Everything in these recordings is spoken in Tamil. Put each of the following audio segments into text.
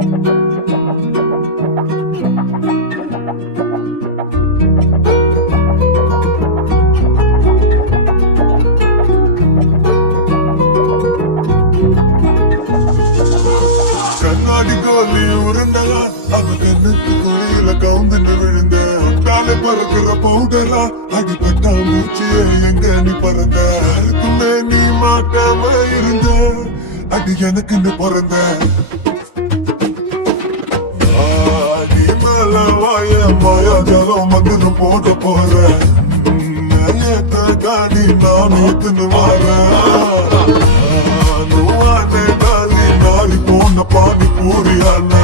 கண்ணாடி கோலி உருண்டா அவ கண்ணுக்கு கோயில கவுந்துன்னு விழுந்த அட்டால பறக்கிற பவுடரா அடிப்பட்டா மூச்சியே எங்க நீ பறந்த யாருக்குமே நீ மாட்டாம இருந்த அடி எனக்குன்னு பிறந்த நீ மேல வாய மாயாஜலம் மந்திரம் போட போற ஏத்த காடி நான் ஏத்துன்னு வாரேன் போன பானி பூரியானா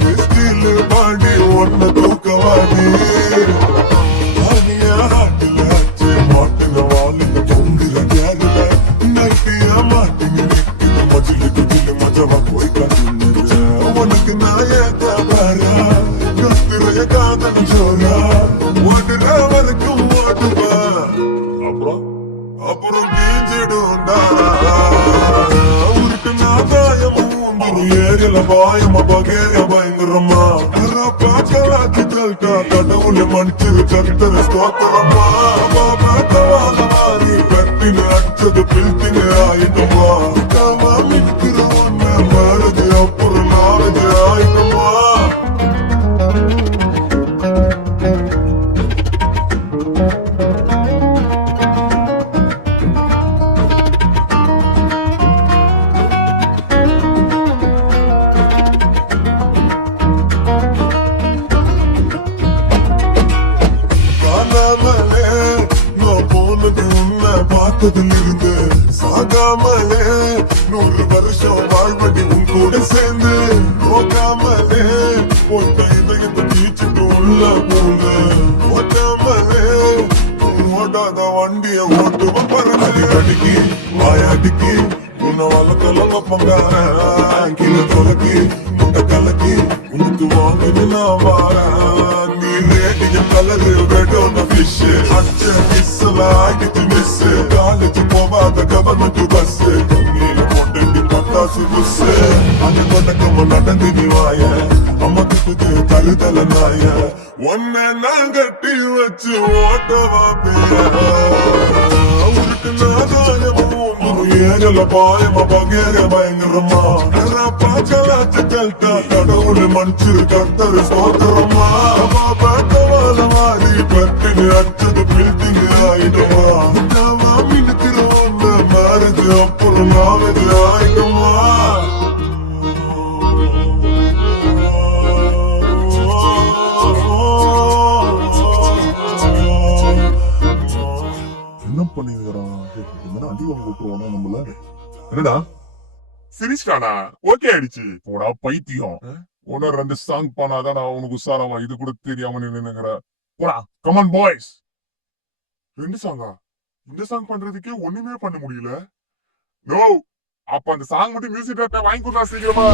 லிஸ்டில் பாடி ஒன்ன தூக்கவாடி பானியா ஹாட்டில் ஹாச்சு மாட்டின வாலில் தொங்குற கேரள நைட்டியா மாட்டிங்க நிற்கிது மஜிலுக்கு தில்லு மஜவா போய் கட்டுன்னு உனக்கு நான் ஏத்த பாரா கத்துறைய காதல் ஜோரா ஓடுற வரைக்கும் ஓடுவா அப்புறம் கீஞ்சிடும்டா ஏரியில பாயமா பகேரியா பயங்கரமா பாக்கலாச்சு தல்ட்டா கடவுளை மன்னிச்சிரு கத்தர ஸ்தோத்திரமா பாத்தவால மாறி கத்தின அடிச்சது பில்த்திங்க ஆயிட்டமா காமா மிக்கிற ஒன்ன மருது அப்புறம் நாளது ஆயிட்டமா பார்த்ததிலிருந்து சாகாமலே 100 வருஷம் வாழ்வடி உன் கூட சேர்ந்து போகாமலே உன் கைதயத்தை தீச்சிட்டு உள்ள போங்க ஓட்டாமலே ஓடாத வண்டிய ஓட்டுவன் பறந்து கடிக்கி வாயாடிக்கி உன்னை வளர்த்தலங்க பங்காரன் கீழே தொலைக்கி முட்டை கலக்கி உனக்கு வாங்கி நான் வாரேன் நீ ரேடியம் கலரு வெடோன ஃபிஷ் அச்ச மிஸ்ல ஆகிட்டு மிஸ் காலேஜ் போவாத கவர்மெண்ட் பஸ் கண்ணியில போட்டு பட்டாசு புஸ் அது கொண்டக்கம்ம நடந்து நீ வாய அம்மாக்கு புது தருதல நாய ஒன்ன நான் கட்டி வச்சு ஓட்டவா உருக்கு நாதாயமும் ஏகல பாயமா பகேர பயங்கரமா பாக்கலாச்சு கல்ட்டா கடவுளை மன்னிச்சிரு கத்தரு ஸ்தோத்திரமா பாட்டவால மாறி பட்டினு அச்சது பில்டிங் ஆயிடுமா நாம மின்னுக்கிறோம் மாறுது அப்புறம் நாவது ஆயிடுமா என்ன பண்ணிருக்கிறான் அதிகம் கூட்டுருவானா நம்மள என்னடா சிரிச்சானா ஓகே ஆயிடுச்சு போடா பைத்தியம் உன 2 சாங் பண்ணாதான் நான் உனக்கு உசாரமா இது கூட தெரியாம நின்னுங்கிற போடா கமான் பாய்ஸ் 2 சாங்கா இந்த சாங் பண்றதுக்கே ஒண்ணுமே பண்ண முடியல நோ அப்ப அந்த சாங் மட்டும் மியூசிக் டேரக்டர் வாங்கி கொடுத்தா சீக்கிரமா